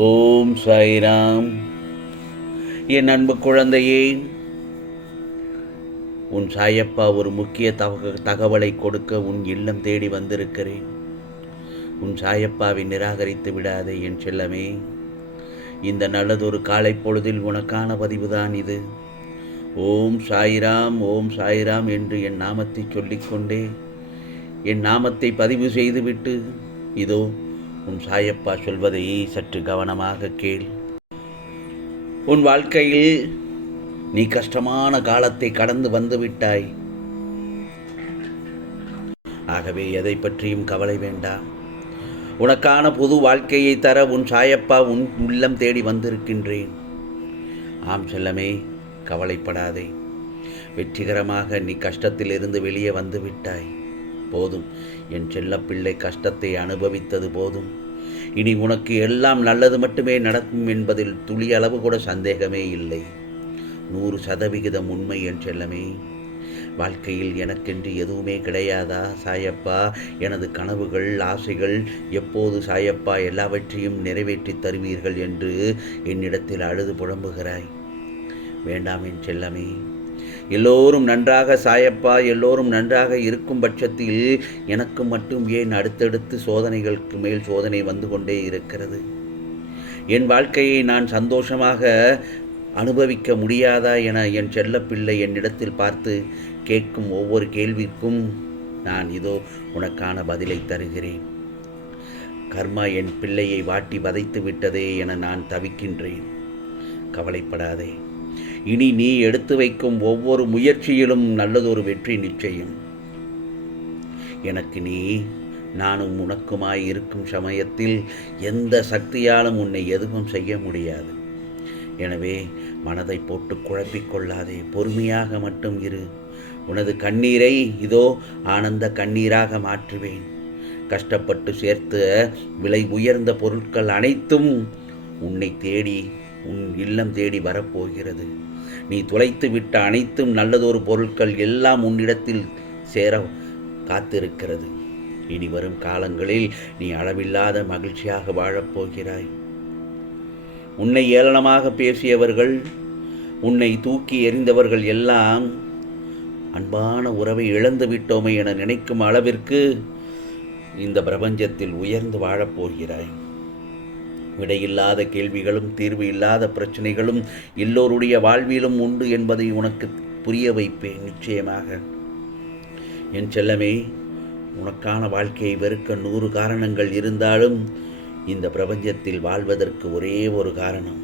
ஓம் சாய்ராம். என் அன்பு குழந்தையே, உன் சாயப்பா ஒரு முக்கிய தகவலை கொடுக்க உன் இல்லம் தேடி வந்திருக்கிறேன். உன் சாயப்பாவை நிராகரித்து விடாதே என் செல்லமே. இந்த நல்லதொரு காலை பொழுதில் உனக்கான பதிவுதான் இது. ஓம் சாய்ராம், ஓம் சாய்ராம் என்று என் நாமத்தை சொல்லிக்கொண்டே என் நாமத்தை பதிவு செய்துவிட்டு இதோ உன் சாயப்பா சொல்வதை சற்று கவனமாக கேள். உன் வாழ்க்கையில் நீ கஷ்டமான காலத்தை கடந்து வந்து விட்டாய். ஆகவே எதை பற்றியும் கவலை வேண்டாம். உனக்கான புது வாழ்க்கையை தர உன் சாயப்பா உன் உள்ளம் தேடி வந்திருக்கின்றேன். ஆம் செல்லமே, கவலைப்படாதே. வெற்றிகரமாக நீ கஷ்டத்திலிருந்து வெளியே வந்து விட்டாய். போதும், என் செல்லப்பிள்ளை கஷ்டத்தை அனுபவித்தது போதும். இனி உனக்கு எல்லாம் நல்லது மட்டுமே நடக்கும் என்பதில் துளி அளவு கூட சந்தேகமே இல்லை. 100% உண்மை என் செல்லமே. வாழ்க்கையில் எனக்கென்று எதுவுமே கிடையாதா சாயப்பா? எனது கனவுகள், ஆசைகள் எப்போது சாயப்பா எல்லாவற்றையும் நிறைவேற்றி தருவீர்கள் என்று என்னிடத்தில் அழுது புலம்புகிறாய். வேண்டாம் என் செல்லமே. எல்லோரும் நன்றாக சாயப்பா, எல்லோரும் நன்றாக இருக்கும் பட்சத்தில் எனக்கு மட்டும் ஏன் அடுத்தடுத்து சோதனைகளுக்கு மேல் சோதனை வந்து கொண்டே இருக்கிறது? என் வாழ்க்கையை நான் சந்தோஷமாக அனுபவிக்க முடியாதா என என் செல்லப்பிள்ளை என்னிடத்தில் பார்த்து கேட்கும் ஒவ்வொரு கேள்விக்கும் நான் இதோ உனக்கான பதிலை தருகிறேன். கர்மா என் பிள்ளையை வாட்டி வதைத்து விட்டதே என நான் தவிக்கின்றேன். கவலைப்படாதே. இனி நீ எடுத்து வைக்கும் ஒவ்வொரு முயற்சியிலும் நல்லதொரு வெற்றி நிச்சயம். எனக்கு நானும் உனக்குமாய் இருக்கும் சமயத்தில் எந்த சக்தியாலும் உன்னை எதுவும் செய்ய முடியாது. எனவே மனதை போட்டு குழப்பிக்கொள்ளாதே. பொறுமையாக மட்டும் இரு. உனது கண்ணீரை இதோ ஆனந்த கண்ணீராக மாற்றுவேன். கஷ்டப்பட்டு சேர்த்து விலை உயர்ந்த பொருட்கள் அனைத்தும் உன்னை தேடி உன் இல்லம் தேடி வரப்போகிறது. நீ தொலைத்து விட்ட அனைத்தும் நல்லதொரு பொருட்கள் எல்லாம் உன்னிடத்தில் சேர காத்திருக்கிறது. இனி வரும் காலங்களில் நீ அளவில்லாத மகிழ்ச்சியாக வாழப்போகிறாய். உன்னை ஏளனமாக பேசியவர்கள், உன்னை தூக்கி எறிந்தவர்கள் எல்லாம் அன்பான உறவை இழந்து விட்டோமே என நினைக்கும் அளவிற்கு இந்த பிரபஞ்சத்தில் உயர்ந்து வாழப்போகிறாய். விடையில்லாத கேள்விகளும் தீர்வு இல்லாத பிரச்சனைகளும் எல்லோருடைய வாழ்விலும் உண்டு என்பதை உனக்கு புரிய வைப்பேன் நிச்சயமாக. என் செல்லமே, உனக்கான வாழ்க்கையை வெறுக்க 100 காரணங்கள் இருந்தாலும் இந்த பிரபஞ்சத்தில் வாழ்வதற்கு ஒரே ஒரு காரணம்,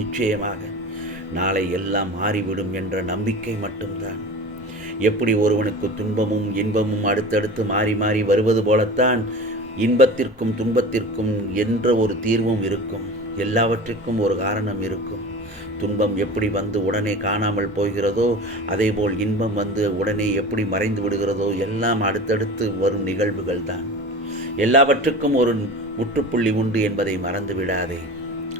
நிச்சயமாக நாளை எல்லாம் மாறிவிடும் என்ற நம்பிக்கை மட்டும்தான். எப்படி ஒருவனுக்கு துன்பமும் இன்பமும் அடுத்தடுத்து மாறி மாறி வருவது போலத்தான் இன்பத்திற்கும் துன்பத்திற்கும் என்ற ஒரு தீர்வும் இருக்கும். எல்லாவற்றிற்கும் ஒரு காரணம் இருக்கும். துன்பம் எப்படி வந்து உடனே காணாமல் போகிறதோ, அதேபோல் இன்பம் வந்து உடனே எப்படி மறைந்து விடுகிறதோ, எல்லாம் அடுத்தடுத்து வரும் நிகழ்வுகள் தான். எல்லாவற்றுக்கும் ஒரு முற்றுப்புள்ளி உண்டு என்பதை மறந்து விடாதே.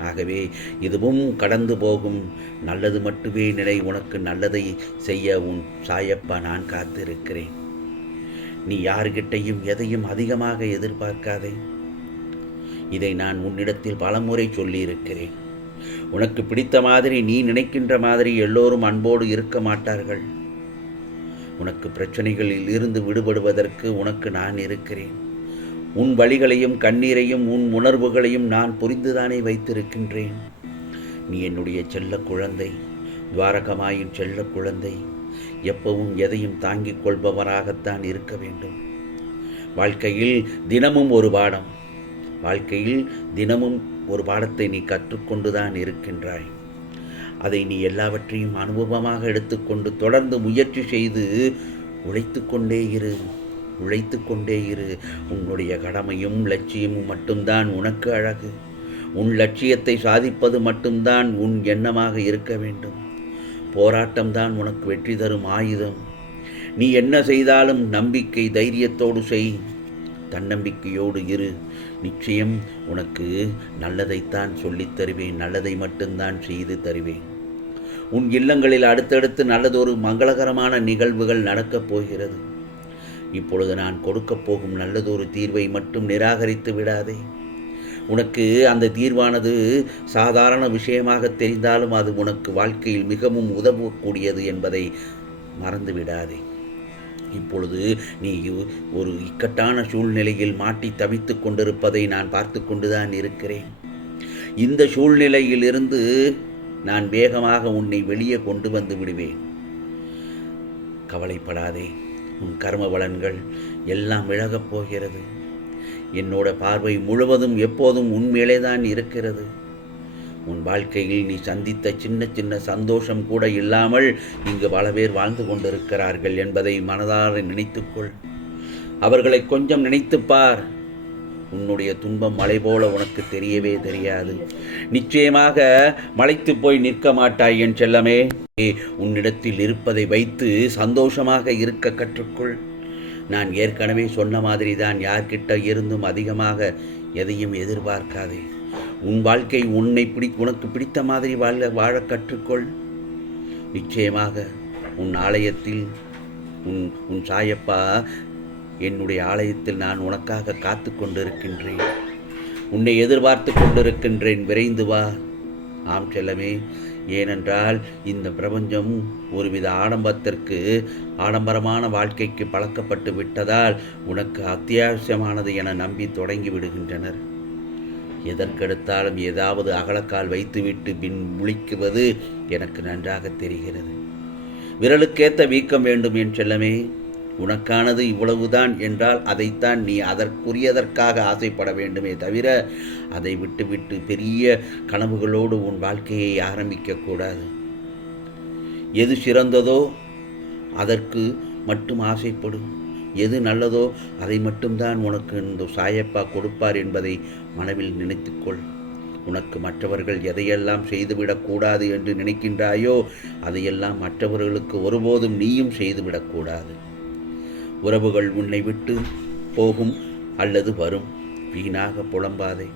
ஆகவே இதுவும் கடந்து போகும். நல்லது மட்டுமே நினை. உனக்கு நல்லதை செய்ய உன் சாயப்பா நான் காத்திருக்கிறேன். நீ யாருக்கிட்டையும் எதையும் அதிகமாக எதிர்பார்க்காதே. இதை நான் உன்னிடத்தில் பலமுறை சொல்லியிருக்கிறேன். உனக்கு பிடித்த மாதிரி, நீ நினைக்கின்ற மாதிரி எல்லோரும் அன்போடு இருக்க மாட்டார்கள். உனக்கு பிரச்சனைகளில் இருந்து விடுபடுவதற்கு உனக்கு நான் இருக்கிறேன். உன் வழிகளையும் கண்ணீரையும் உன் உணர்வுகளையும் நான் புரிந்துதானே வைத்திருக்கின்றேன். நீ என்னுடைய செல்ல குழந்தை, துவாரகமாயின் செல்ல குழந்தை. எப்பவும் எதையும் தாங்கிக் கொள்பவராகத்தான் இருக்க வேண்டும். வாழ்க்கையில் தினமும் ஒரு பாடம். வாழ்க்கையில் தினமும் ஒரு பாடத்தை நீ கற்றுக்கொண்டுதான் இருக்கின்றாய். அதை நீ எல்லாவற்றையும் அனுபவமாக எடுத்துக்கொண்டு தொடர்ந்து முயற்சி செய்து உழைத்து கொண்டே இரு. உன்னுடைய கடமையும் லட்சியமும் மட்டும்தான் உனக்கு அழகு. உன் லட்சியத்தை சாதிப்பது மட்டும்தான் உன் எண்ணமாக இருக்க வேண்டும். போராட்டம்தான் உனக்கு வெற்றி தரும் ஆயுதம். நீ என்ன செய்தாலும் நம்பிக்கை தைரியத்தோடு செய். தன்னம்பிக்கையோடு இரு. நிச்சயம் உனக்கு நல்லதைத்தான் சொல்லித் தருவேன். நல்லதை மட்டும்தான் செய்து தருவேன். உன் இல்லங்களில் அடுத்தடுத்து நல்லதொரு மங்களகரமான நிகழ்வுகள் நடக்கப் போகிறது. இப்பொழுது நான் கொடுக்கப் போகும் நல்லதொரு தீர்வை மட்டும் நிராகரித்து விடாதே. உனக்கு அந்த தீர்வானது சாதாரண விஷயமாக தெரிந்தாலும் அது உனக்கு வாழ்க்கையில் மிகவும் உதவக்கூடியது என்பதை மறந்து விடாதே. இப்பொழுது நீ ஒரு இக்கட்டான சூழ்நிலையில் மாட்டி தவித்து கொண்டிருப்பதை நான் பார்த்து கொண்டுதான் இருக்கிறேன். இந்த சூழ்நிலையிலிருந்து நான் வேகமாக உன்னை வெளியே கொண்டு வந்து விடுவேன். கவலைப்படாதே, உன் கர்ம பலன்கள் எல்லாம் விலகப் போகிறது. என்னோட பார்வை முழுவதும் எப்போதும் உன்மேலே தான் இருக்கிறது. உன் வாழ்க்கையில் நீ சந்தித்த சின்ன சின்ன சந்தோஷம் கூட இல்லாமல் இங்கு பல பேர் வாழ்ந்து கொண்டிருக்கிறார்கள் என்பதை மனதார நினைத்துக்கொள். அவர்களை கொஞ்சம் நினைத்துப்பார். உன்னுடைய துன்பம் மலை போல உனக்கு தெரியவே தெரியாது. நிச்சயமாக மலைத்து போய் நிற்க மாட்டாய் என் செல்லமே. உன்னிடத்தில் இருப்பதை வைத்து சந்தோஷமாக இருக்க கற்றுக்கொள். நான் ஏற்கனவே சொன்ன மாதிரி தான், யார்கிட்ட இருந்தும் அதிகமாக எதையும் எதிர்பார்க்காதே. உன் வாழ்க்கை உனக்கு பிடித்த மாதிரி வாழ கற்றுக்கொள். நிச்சயமாக உன் ஆலயத்தில் உன் சாயப்பா என்னுடைய ஆலயத்தில் நான் உனக்காக காத்து கொண்டிருக்கின்றேன். உன்னை எதிர்பார்த்து கொண்டிருக்கின்றேன். விரைந்து வா. ஆம் செல்லமே. ஏனென்றால் இந்த பிரபஞ்சம் ஒருவித ஆடம்பரமான வாழ்க்கைக்கு பழக்கப்பட்டு விட்டதால் உனக்கு அத்தியாவசியமானது என நம்பி தொடங்கி விடுகின்றனர். எதற்கெடுத்தாலும் ஏதாவது அகலக்கால் வைத்துவிட்டு பின் முழிக்குவது எனக்கு நன்றாக தெரிகிறது. விரலுக்கேற்ற வீக்கம் வேண்டும் என் செல்லமே. உனக்கானது இவ்வளவுதான் என்றால் அதைத்தான் நீ அதற்குரியதற்காக ஆசைப்பட வேண்டுமே தவிர அதை விட்டுவிட்டு பெரிய கனவுகளோடு உன் வாழ்க்கையை ஆரம்பிக்கக்கூடாது. எது சிறந்ததோ அதற்கு மட்டும் ஆசைப்படும். எது நல்லதோ அதை மட்டும்தான் உனக்கு இந்த சாயப்பா கொடுப்பார் என்பதை மனதில் நினைத்துக்கொள். உனக்கு மற்றவர்கள் எதையெல்லாம் செய்துவிடக்கூடாது என்று நினைக்கின்றாயோ அதையெல்லாம் மற்றவர்களுக்கு ஒருபோதும் நீயும் செய்துவிடக்கூடாது. உறவுகள் உன்னை விட்டு போகும் அல்லது வரும். வீணாக புலம்பாதே.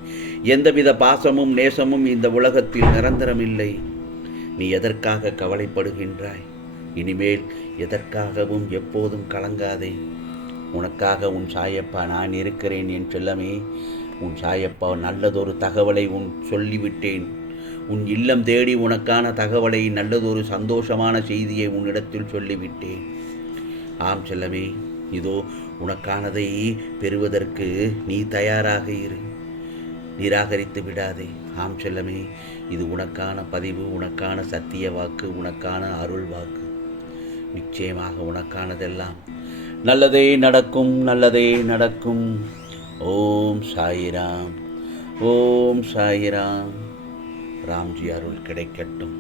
எந்தவித பாசமும் நேசமும் இந்த உலகத்தில் நிரந்தரமில்லை. நீ எதற்காக கவலைப்படுகின்றாய்? இனிமேல் எதற்காகவும் எப்போதும் கலங்காதே. உனக்காக உன் சாயப்பா நான் இருக்கிறேன் என் செல்லமே. உன் சாயப்பா நல்லதொரு தகவலை சொல்லிவிட்டேன். உன் இல்லம் தேடி உனக்கான தகவலை, நல்லதொரு சந்தோஷமான செய்தியை உன்னிடத்தில் சொல்லிவிட்டேன். ஆம் செல்லமே, இதோ உனக்கானதை பெறுவதற்கு நீ தயாராக இரு. நிராகரித்து விடாதே. ஆம் செல்லமே, இது உனக்கான பதிவு, உனக்கான சத்திய வாக்கு, உனக்கான அருள் வாக்கு. நிச்சயமாக உனக்கானதெல்லாம் நல்லதே நடக்கும், நல்லதே நடக்கும். ஓம் சாயிராம், ஓம் சாயிராம். ராம்ஜி அருள் கிடைக்கட்டும்.